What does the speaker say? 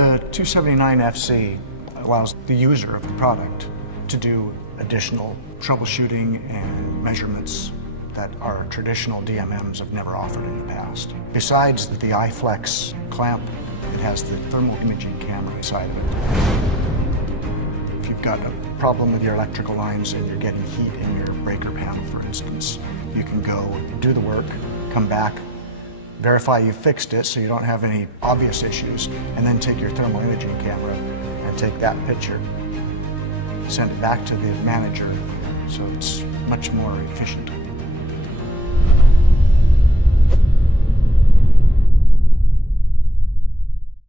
The 279 FC allows the user of the product to do additional troubleshooting and measurements that our traditional DMMs have never offered in the past. Besides the iFlex clamp, it has the thermal imaging camera inside of it. If you've got a problem with your electrical lines and you're getting heat in your breaker panel, for instance, you can go do the work, come back, verify you fixed it so you don't have any obvious issues, and then take your thermal imaging camera and take that picture, send it back to the manager, so it's much more efficient.